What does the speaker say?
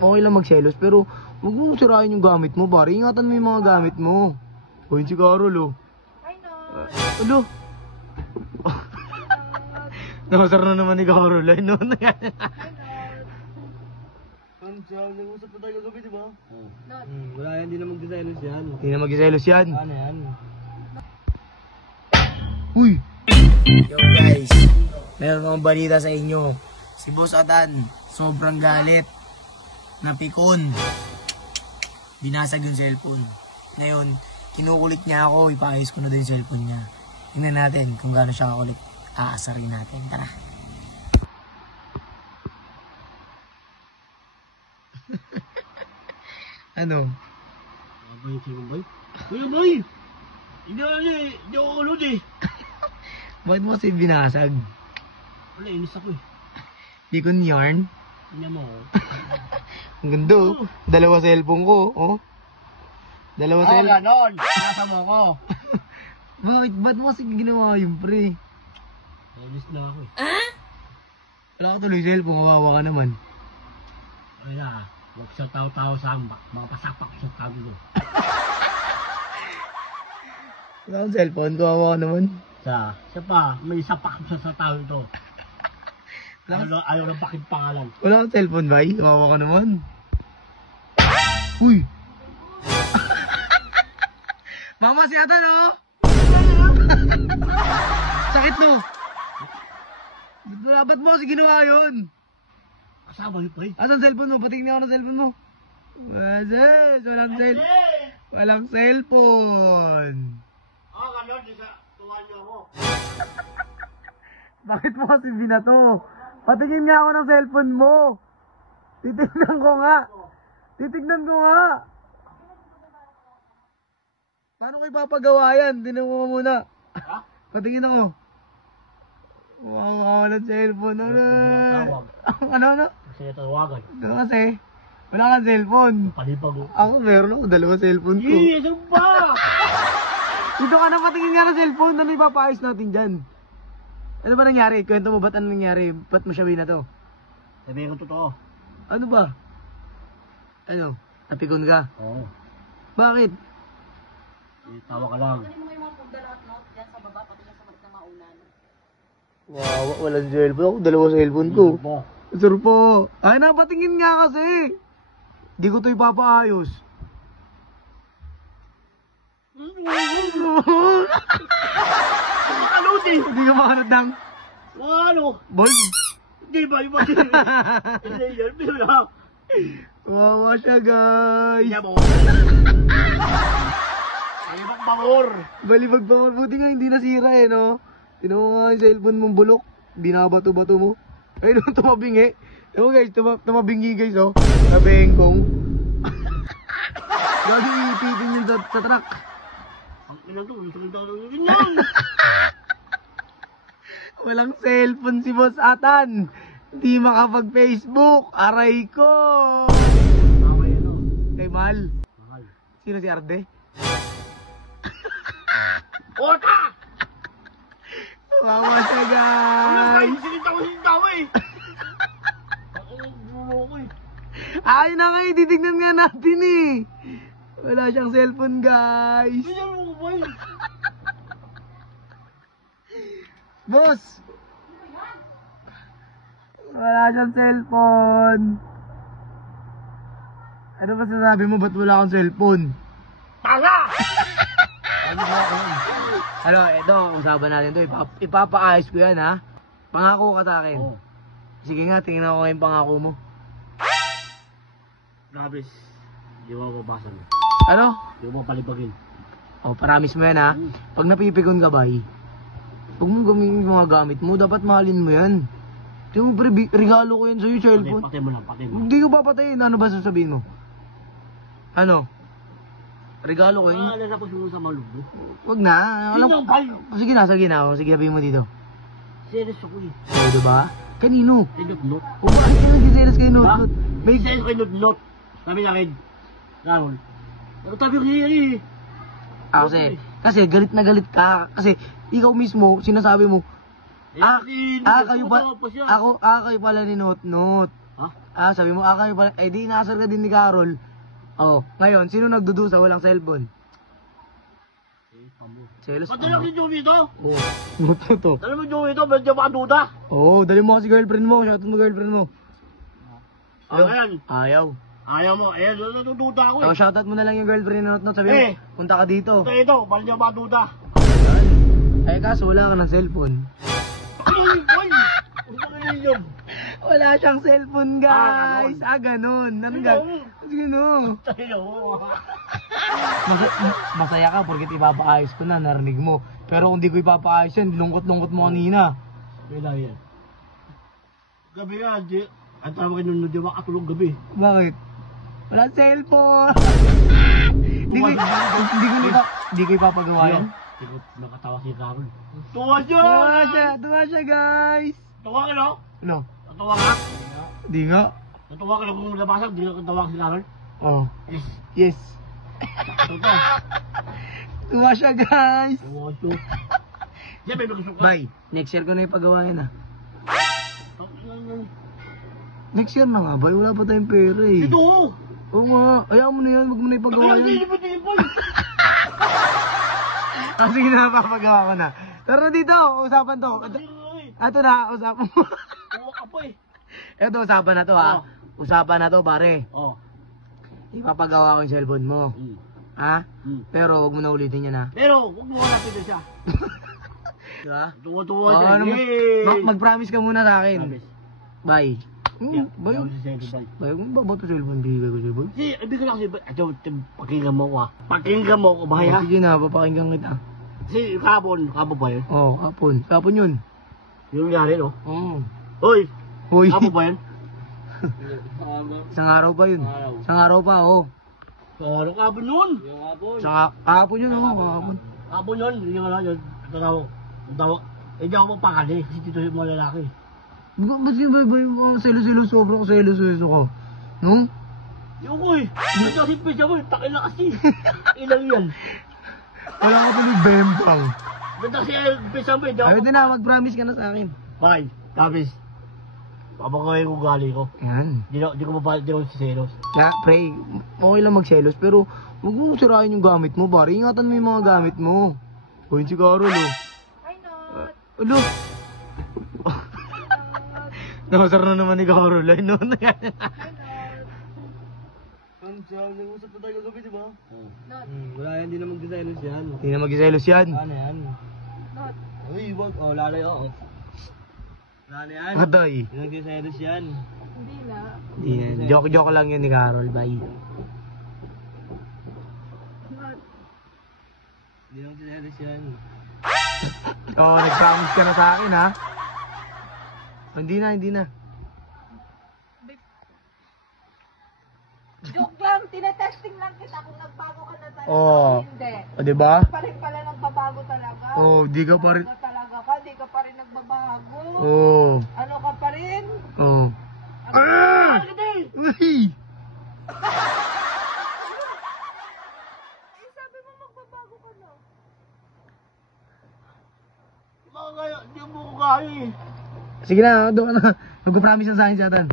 okay lang magselos, pero huwag mong sirain yung gamit mo, pare. Ingatan mo yung mga gamit mo. O, yun si Carol, oh. Ano? Nakasar na naman ni Carol. Ay, no, na yan. Nag-usap na tayo kagabi, di ba? Wala yan, di na magdiselos yan. Hindi na magselos yan. Ano yan? Uy! Yo guys, meron akong balita sa inyo. Si Boss Atan, sobrang galit. Napikon. Binasag yung cellphone. Ngayon, kinukulit niya ako, ipaayos ko na din yung cellphone niya. Tingnan natin kung gaano siya kakulit. Aasarin natin. Tara. Ano? Abay, sino boy? Kuya boy! Hindi ako kulod eh. Bakit mo kasi binasag? Wala, inis ako eh. Pikon yarn? Hindi mo ako. Ang ganda oh. Dalawa cellphone ko, oh. Dalawa cellphone. Ganon! Nasa mo ko. Bakit? Ba't mo kasi ginawa yun, pre? Inis na ako eh. Wala ka tuloy cellphone, kawawa ka naman. Wala, huwag sa tao-tao sa ambak. Mga pasapak sa tao ko. Wala kang cellphone, kawawa ka naman. Siya pa, may sapak sa tao ito. Ayaw ng bakit pangalan. Wala kang cellphone, bay? Kawawa ka naman. Uy! Mama, si Atan, oh! Sakit, no? Ba't mo kasi ginawa yun? Kasama yun, pre. Asan cellphone mo? Patingin ako ng cellphone mo. Walang cellphone. Walang cellphone. Ganon, tuwan niyo ako. Bakit mo kasi binato? Patingin nga ako ng cellphone mo. Titignan ko nga. Titignan ko nga. Paano ko ipapagawa yan? Tinan mo muna. Ha? Patingin ako. Walang cellphone. Ano? Kasi natawagan. Ano kasi? Wala kang cellphone. Palipag ko. Ako meron ako. Dalawa cellphone ko. Ano ba? Dito ka na, patingin nga ng cellphone. Ano ipapaayos natin dyan? Ano ba nangyari? Kwento mo ba't ano nangyari? Ba't mo siya binato? Sabihin ko totoo. Ano ba? Ano? Napikon ka? Oo. Bakit? Tawa ka lang. Wow, walang cellphone. Ako dalawa cellphone ko. Ano ba? Sir po. Ay, napatingin nga kasi. Di ko ito ipapaayos. Ano di? Hindi ka makanod ng Ano? ball. Di ba? Hindi yan. Bila. Wawa siya, guys. Kaya mo. Ay, bang bangor. Balibag pa mo. Buti nga hindi nasira eh, no? Tinawa nga yung cellphone mong bulok. Binabato-bato mo. Ay, no, tumabingi. Ewan guys, tumabingi guys, oh. Nabengkong. Gagi, ipitin yun sa truck. Ang ilang to, yun lang. Walang cellphone si Boss Atan. Hindi makapag-Facebook. Aray ko. Tama yun, no? Kay Mal. Mahal. Sino si Arde? Ota! Wawa siya, Ano ba? guys. Sinitaw eh. Ang gulo ko eh. Ay na nga, titignan nga natin eh. Wala siyang cellphone, guys. Hindi mo ba yun? Boss! Wala siyang cellphone. Ano ba sasabi mo? Ba't wala akong cellphone? Tanga! Ano, ito, usapan natin to. Ipapaayos ko yan, ha? Pangako ka sa akin. Oo. Sige nga, tingnan ko yung pangako mo. Labis. Di mo mababasan. Ano? Di mo palibagin. Oh, promise mo yan, ha? Pag napipikon ka, bay, huwag mong gamitin yung mga gamit mo. Dapat mahalin mo yan. Di mo, regalo ko yan sa'yo, cellphone. Patay mo lang, patay mo. Hindi ko papatayin. Ano ba sasabihin mo? Ano? Regalo ko yun. Lalapos mo sa malubo. Wag na. Sino ba? Sige na. Sige, sabihin mo dito. Serious ako eh. Pwede ba? Kanino? Ay, not. O bakit ka nagsiselos kay Nut? May serious kay not. Sabi na rin. Ramon. Tabi ko siya eh. Kasi galit na galit ka. Kasi ikaw mismo, sinasabi mo, kayo pala ni Nut. Ha? Sabi mo, kayo pala, di inasar ka din ni Carol. Oh, ngayon, sino nagdudusa walang cellphone? Selos Ba't lang si Joey ito? Oo. Ano to? Dala mo Joey ito, medyo makaduda. Oo, dali mo kasi girlfriend mo. Shoutout mo girlfriend mo. Ayan. Ayaw. Ayaw mo, natududa ako Oh, shoutout mo na lang yung girlfriend na not. Sabi mo, punta ka dito. Ito, medyo makaduda. Kaso wala ka ng cellphone. Yun. Wala siyang cellphone, guys. Ganun. Ganun. Masaya ka porque ipapaayos ko na, narinig mo. Pero kung di ko ipapaayos yan, lungkot-lungkot mo kanina. Yan. Gabi yan, ang tawag nung di makatulog gabi. Bakit? Wala cellphone. Di ko ipapagawa yan. Hindi ko nakatawa si Carol. Tuwa Tuwa siya, guys. Tuwa ka, no? Ano? Tuwa ka? Di nga. Tuwa ka na kung nabasag, di ka tawa si Carol. Oh. Yes. Yes. Tuwa. Tuwa siya, guys. Tuwa siya. Diyan, may gusto ka. Bye. Next year ko na ipagawa yan, Next year na nga, bay. Wala pa tayong pera, eh. Ito! Oo nga. Ayaw mo na yan. Huwag mo na ipagawa yan. Sige na, papagawa ko na. Tara na dito. Usapan to. Ito na, usapan mo. Tuwa ka pa, eh. Ito, usapan na to, ha. Usapan na to, pare. Oh. Ipapagawa ko yung cellphone mo. Ha? Pero huwag mo na ulitin yan, ha. Pero, huwag mo hanapin na siya. Diba? Tuwa siya. Mag-promise ka muna sa akin. Promise. Bye. Bye. Ayaw si Sero, bye. Bye. Kung ba ito cellphone, bigay ko cellphone? Si, ibig ko lang si... Ito, pakinggan mo ko, ha. Pakinggan mo ko, bahay, ha. Sige na, papakinggan kita. Si, kapon ba yun? Oo, kapon. Kapon yun. Yung nangyari, no? Oo. Hoy! Hoy. Kapon ba yun? Isang araw pa yun. Isang araw pa, oo. Parang kapon yun! Kahapon yun, oo. Kahapon. Kapon yun, yung ano yun. Tawag. Hindi ako magpakali, kasi dito yung mga lalaki. Ba't yun ba yung selos-selos, sobrang selos-selos ko? No? Yung ko eh! Ito kasi pisa mo, takin na kasi. Ilang yan. Wala ka pa ng bembang. Ba't kasi pisa mo, hindi ako... Ayaw din na, mag-promise ka na sa akin. Bye, Tapis. Papagawin ko gali ko. Yan. Di ko mapalit, di ko si Selos. Kaya, pray, okay lang magselos, pero huwag mo sirain yung gamit mo, pare. Ingatan mo yung mga gamit mo. O, yun si Carol, oh. Ano? Nakasar na naman ni Carol. Ay, no, na yan. Nag-usap na tayo kagabi, di ba? Wala yan, di na magdiselos yan. Hindi na mag-selos yan. Ano yan? Uy, wag. Oh, lalay, oo. Wala na yan. Katoy. Di na magdiselos yan. Hindi na. Joke lang yun ni Carol. Bye. Di na magdiselos yan. Oo, nag-promise ka na sa akin, ha? Hindi na. Joke lang, tinetesting lang kita kung nagbago ka na talaga Oo. o hindi. O, diba? Pa rin pala nagbabago talaga. Oo, di ka pa rin. Ano talaga ka, di ka pa rin nagbabago. Oo. Ano ka pa rin? Oo. Ah! Uy! Eh, sabi mo magbabago ka na. Hindi mo ko kaya eh. Sige na, doon ka na. Mag-promise na sa akin si Atan.